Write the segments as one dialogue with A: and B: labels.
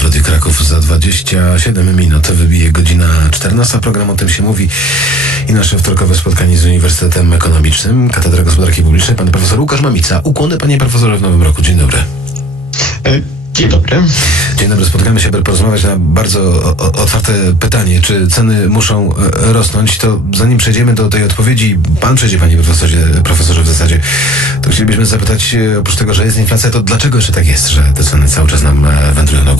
A: w Radiu Kraków za 27 minut. Wybije godzina 14. Program o tym się mówi i nasze wtorkowe spotkanie z Uniwersytetem Ekonomicznym, Katedra Gospodarki Publicznej. Pan profesor Łukasz Mamica. Ukłony panie profesorze w nowym roku. Dzień dobry.
B: E, Dzień dobry.
A: Dzień dobry, spotkamy się, aby porozmawiać na bardzo otwarte pytanie, czy ceny muszą e, rosnąć, to zanim przejdziemy do tej odpowiedzi, pan przejdzie, panie profesorze, profesorze w zasadzie, to chcielibyśmy zapytać, e, oprócz tego, że jest inflacja, to dlaczego jeszcze tak jest, że te ceny cały czas nam wędrują do?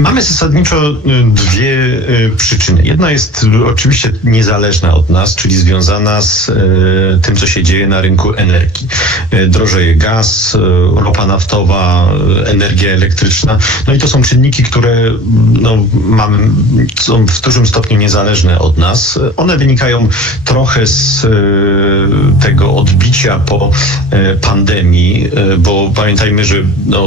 B: Mamy zasadniczo y, dwie y, przyczyny. Jedna jest oczywiście niezależna od nas, czyli związana z y, tym, co się dzieje na rynku energii. Drożeje gaz, ropa naftowa, energia elektryczna. No i to są czynniki, które mm, no, mamy, są w dużym stopniu niezależne od nas. One wynikają trochę z tego odbicia po pandemii, bo pamiętajmy, że no,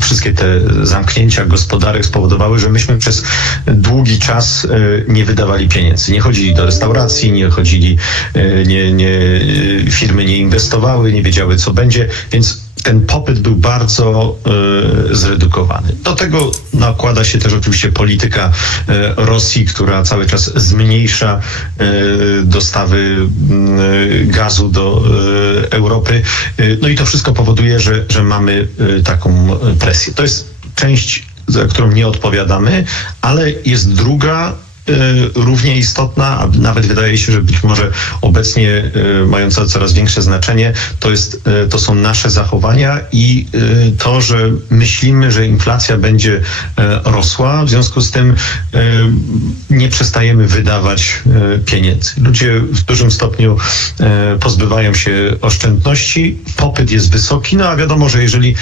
B: wszystkie te zamknięcia gospodarek spowodowały, że myśmy przez długi czas y, nie wydawali pieniędzy. Nie chodzili do restauracji, nie chodzili, y, nie, nie, y, firmy nie inwestowały, nie wiedziały co będzie, więc ten popyt był bardzo y, zredukowany. Do tego nakłada się też oczywiście polityka y, Rosji, która cały czas zmniejsza y, dostawy y, gazu do Europy. No i to wszystko powoduje, że, że mamy taką presję. To jest część, za którą nie odpowiadamy, ale jest druga, równie istotna, a nawet wydaje się, że być może obecnie y, mająca coraz większe znaczenie, to, jest, y, to są nasze zachowania i y, to, że myślimy, że inflacja będzie y, rosła, w związku z tym y, nie przestajemy wydawać y, pieniędzy. Ludzie w dużym stopniu y, pozbywają się oszczędności, popyt jest wysoki, no a wiadomo, że jeżeli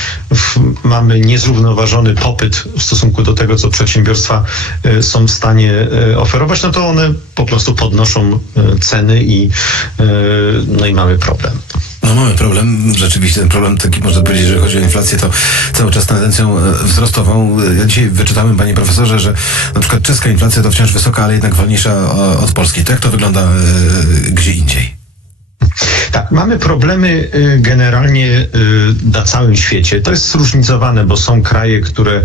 B: mamy niezrównoważony popyt w stosunku do tego, co przedsiębiorstwa y, są w stanie y, oferować, no to one po prostu podnoszą y, ceny i, y, no i mamy problem.
A: No mamy problem, rzeczywiście ten problem taki można powiedzieć, że chodzi o inflację, to cały czas tendencją e, wzrostową. E, Ja dzisiaj wyczytałem, panie profesorze, że na przykład czeska inflacja to wciąż wysoka, ale jednak wolniejsza e, od polskiej. To jak to wygląda e, gdzie indziej?
B: Tak, mamy problemy y, generalnie y, na całym świecie. To jest zróżnicowane, bo są kraje, które y,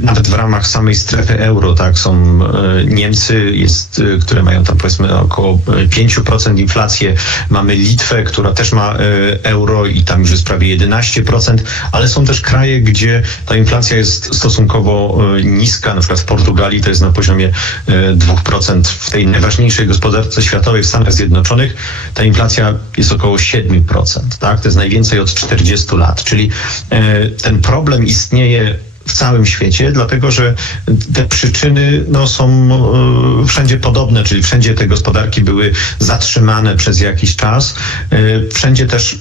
B: nawet w ramach samej strefy euro, tak, są Niemcy, jest, które mają tam powiedzmy około y, 5% inflację. Mamy Litwę, która też ma euro i tam już jest prawie 11%, ale są też kraje, gdzie ta inflacja jest stosunkowo niska. Na przykład w Portugalii to jest na poziomie y, 2%. W tej najważniejszej gospodarce światowej w Stanach Zjednoczonych ta inflacja jest około 7%. Tak? To jest najwięcej od 40 lat. Czyli e, ten problem istnieje w całym świecie, dlatego że te przyczyny no, są e, wszędzie podobne, czyli wszędzie te gospodarki były zatrzymane przez jakiś czas. E, wszędzie też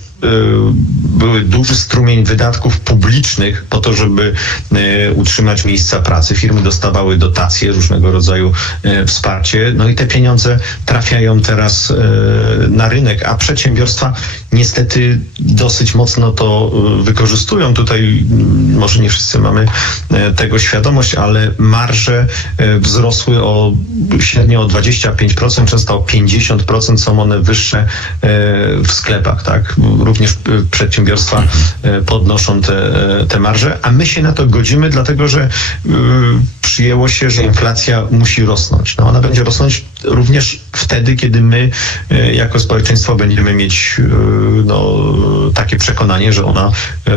B: były duży strumień wydatków publicznych po to, żeby e, utrzymać miejsca pracy. Firmy dostawały dotacje, różnego rodzaju e, wsparcie, no i te pieniądze trafiają teraz e, na rynek, a przedsiębiorstwa niestety dosyć mocno to e, wykorzystują. Tutaj mm, może nie wszyscy mamy e, tego świadomość, ale marże e, wzrosły o średnio o 25%, często o 50% są one wyższe e, w sklepach, tak? Również e, przedsiębiorstwa e, podnoszą te, e, te marże, a my się na to godzimy, dlatego że przyjęło się, że inflacja musi rosnąć. No ona będzie rosnąć również wtedy, kiedy my jako społeczeństwo będziemy mieć no, takie przekonanie, że ona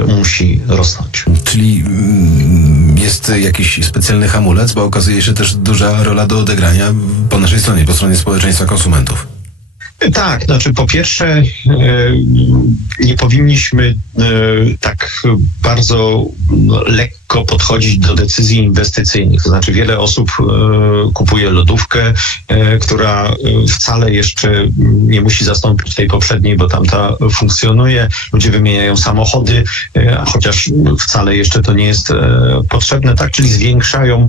B: musi rosnąć.
A: Czyli mm, jest jakiś specjalny hamulec, bo okazuje się też duża rola do odegrania po naszej stronie, po stronie społeczeństwa konsumentów.
B: Tak, znaczy po pierwsze e, nie powinniśmy e, tak bardzo no, lekko podchodzić do decyzji inwestycyjnych. To znaczy wiele osób e, kupuje lodówkę, e, która e, wcale jeszcze nie musi zastąpić tej poprzedniej, bo tamta funkcjonuje. Ludzie wymieniają samochody, chociaż wcale jeszcze to nie jest potrzebne, tak? Czyli zwiększają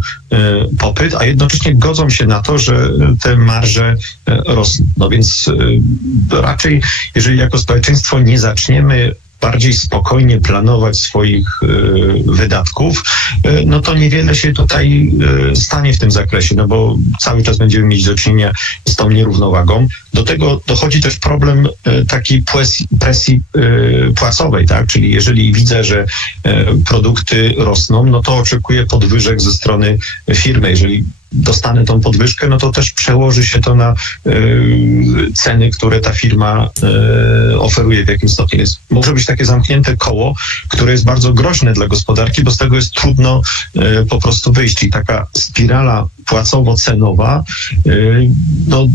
B: popyt, a jednocześnie godzą się na to, że te marże rosną. No więc raczej, jeżeli jako społeczeństwo nie zaczniemy bardziej spokojnie planować swoich e, wydatków, e, no to niewiele się tutaj e, stanie w tym zakresie, no bo cały czas będziemy mieć do czynienia z tą nierównowagą. Do tego dochodzi też problem takiej presji, płacowej, tak? Czyli jeżeli widzę, że produkty rosną, no to oczekuję podwyżek ze strony firmy. Jeżeli dostanę tą podwyżkę, no to też przełoży się to na e, ceny, które ta firma e, oferuje w jakimś stopniu. Jest, może być takie zamknięte koło, które jest bardzo groźne dla gospodarki, bo z tego jest trudno e, po prostu wyjść. Czyli taka spirala płacowo-cenowa no,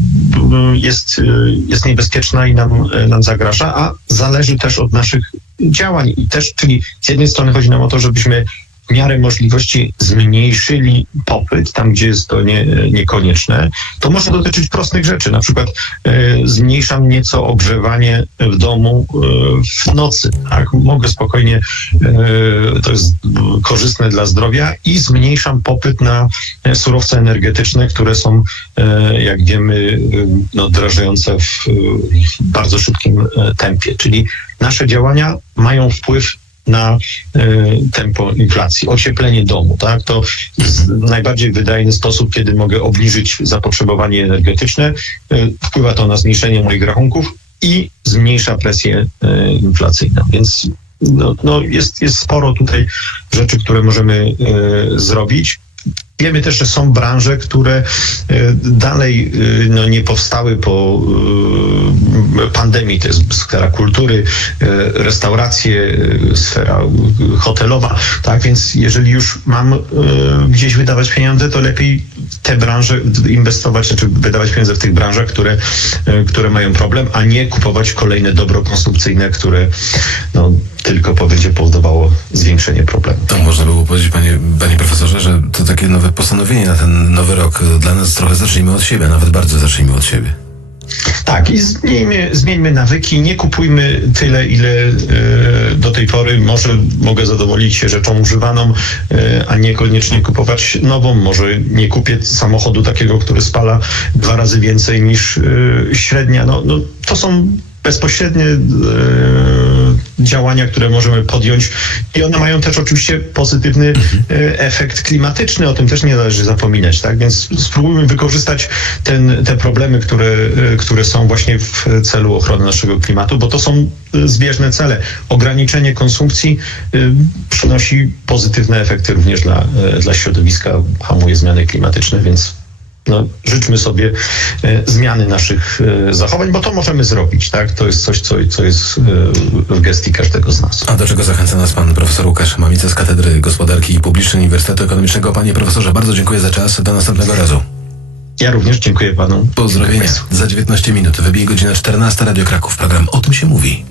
B: jest, jest niebezpieczna i nam, nam zagraża, a zależy też od naszych działań. I też, czyli z jednej strony chodzi nam o to, żebyśmy w miarę możliwości zmniejszyli popyt tam, gdzie jest to nie, niekonieczne. To może dotyczyć prostych rzeczy. Na przykład e, zmniejszam nieco ogrzewanie w domu e, w nocy. Tak? Mogę spokojnie, e, to jest korzystne dla zdrowia i zmniejszam popyt na surowce energetyczne, które są, jak wiemy, no, drażejące w, w bardzo szybkim tempie. Czyli nasze działania mają wpływ na e, tempo inflacji. Ocieplenie domu, tak? To najbardziej wydajny sposób, kiedy mogę obniżyć zapotrzebowanie energetyczne. E, wpływa to na zmniejszenie moich rachunków i zmniejsza presję e, inflacyjną. Więc no, no jest, jest sporo tutaj rzeczy, które możemy zrobić. Wiemy też, że są branże, które e, dalej e, no, nie powstały po e, pandemii. To jest sfera kultury, restauracje, sfera hotelowa. Tak więc jeżeli już mam gdzieś wydawać pieniądze, to lepiej te branże inwestować, znaczy wydawać pieniądze w tych branżach, które, które mają problem, a nie kupować kolejne dobro konsumpcyjne, które no, tylko będzie powodowało zwiększenie problemu.
A: To można było powiedzieć, panie, panie profesorze, że to takie nowe postanowienie na ten nowy rok. Dla nas trochę zacznijmy od siebie, nawet bardzo zacznijmy od siebie.
B: Tak, i zmieńmy, zmieńmy nawyki, nie kupujmy tyle, ile e, do tej pory. Może mogę zadowolić się rzeczą używaną, e, a niekoniecznie kupować nową. Może nie kupię samochodu takiego, który spala dwa razy więcej niż e, średnia. No, no, to są bezpośrednie e, działania, które możemy podjąć i one mają też oczywiście pozytywny e, efekt klimatyczny, o tym też nie należy zapominać, tak? Więc spróbujmy wykorzystać ten, te problemy, które, e, które są właśnie w celu ochrony naszego klimatu, bo to są e, zbieżne cele. Ograniczenie konsumpcji przynosi pozytywne efekty również dla, dla środowiska, hamuje zmiany klimatyczne, więc no, życzmy sobie e, zmiany naszych e, zachowań, bo to możemy zrobić, tak? To jest coś, co, co jest e, w gestii każdego z nas.
A: A do czego zachęca nas pan profesor Łukasz Mamica z Katedry Gospodarki Publicznej Uniwersytetu Ekonomicznego. Panie profesorze, bardzo dziękuję za czas. Do następnego razu.
B: Ja również dziękuję panu.
A: Pozdrowienia. Za 19 minut wybije godzina 14 Radio Kraków. Program O tym się mówi.